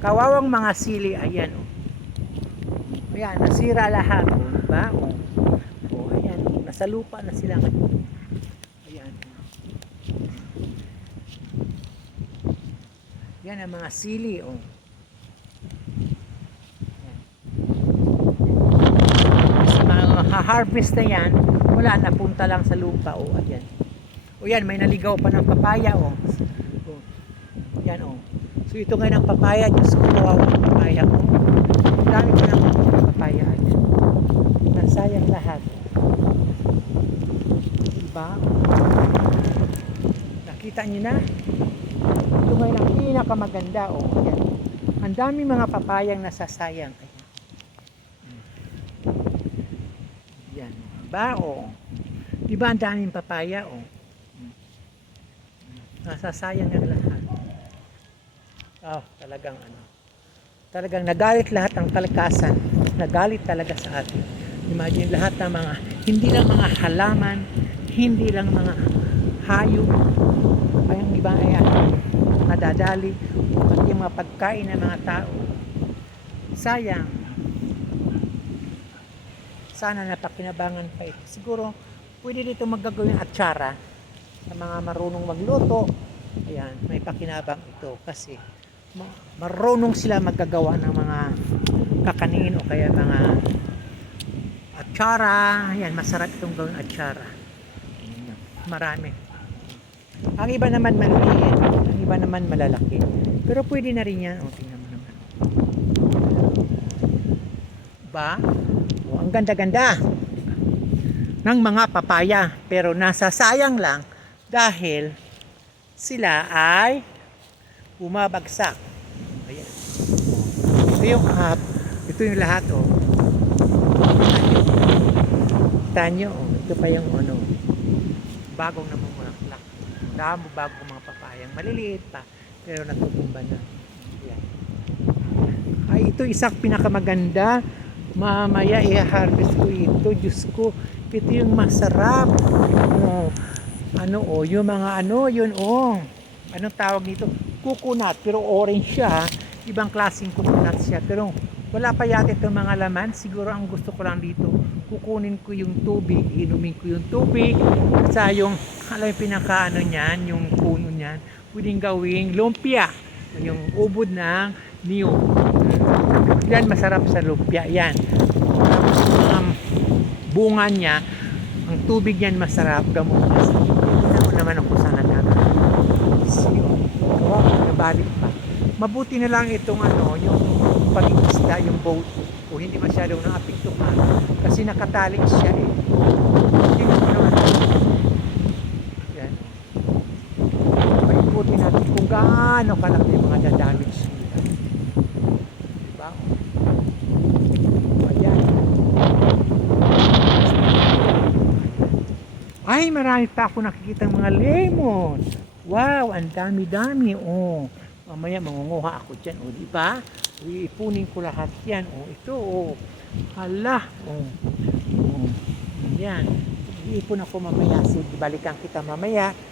Kawawang mga sili, ayan oh. Ayan, nasira lahat oh, diba? Oh. Oh, ayan, oh. Nasa lupa na sila ngayon. Ayan. Yan ang mga sili oh. Sa mga ha-harvest na yan, wala, napunta lang sa lupa oh, ayan. O yan, may naligaw pa ng papaya oh. Oh. Yan oh. So ito ngayon ang papaya, Diyos ko, kawawa ang papaya ko. Ang dami ko ng papaya. Ayan. Nasayang lahat. Diba? Nakita nyo na? Ito ngayon ang pinakamaganda oh. Ayan. Ang dami mga papayang nasasayang. Ayan. Yan. Diba oh? Diba ang daming papaya oh? Nasasayang ang lahat. Oh, talagang ano. Talagang nagalit lahat ng kalikasan. Nagalit talaga sa atin. Imagine lahat ng mga, hindi lang mga halaman, hindi lang mga hayop, ay ang iba ay nadadali, at yung mga pagkain ng mga tao. Sayang. Sana napakinabangan pa ito. Siguro, pwede dito magagawin atsara sa mga marunong magluto. Ayan, may pakinabang ito kasi marunong sila maggagawa ng mga kakanin o kaya mga atsara. Ayan, masarap itong gawin atsara. Marami. Ang iba naman maliliit, ang iba naman malalaki. Pero pwede na rin yan. O, tingnan mo naman. Ba? O, ang ganda-ganda ng mga papaya. Pero nasasayang lang dahil sila ay bumabagsak. Ayan. Ito yung ito yung lahat oh. Tanyo oh. Ito pa yung ano, bagong namumulaklak. Damo bagong mga papayang maliliit pa pero natutumba na. Ayan. Ay, ito isang pinakamaganda. Mamaya i-harvest ko ito. Diyos ko, ito yung masarap. Oh, ano oh, yung mga ano, yun oh. Anong tawag nito? Coconut, pero orange siya. Ibang klaseng coconut siya. Pero wala pa yata itong mga laman. Siguro ang gusto ko lang dito, kukunin ko yung tubig, inumin ko yung tubig. Sa yung, alam yung pinaka ano niyan, yung puno niyan, pwedeng gawing lumpia. Yung ubod ng niyog. Yan, masarap sa lumpia. Yan. Ang bunga niya, ang tubig niyan masarap, gamot niya. Tignan mo naman ako sana natin. Oh, nabalik pa. Mabuti na lang itong ano, yung pag-iisda, yung boat, o hindi masyadong naapektuhan kasi nakatali siya eh. Tingnan mo naman. Yan. Paikutin natin kung gaano kalaki yung mga dadamage nila. Diba? Ayan. Ay, marami pa ako nakikita mga lemon. Wow, ang dami-dami. Oh, mamaya mangunguha ako dyan. Oh, di ba? Iipunin ko lahat yan. Oh, ito. Oh, hala. Oh, oh. Yan. Iipon ako mamaya. Sige, balikan kita mamaya.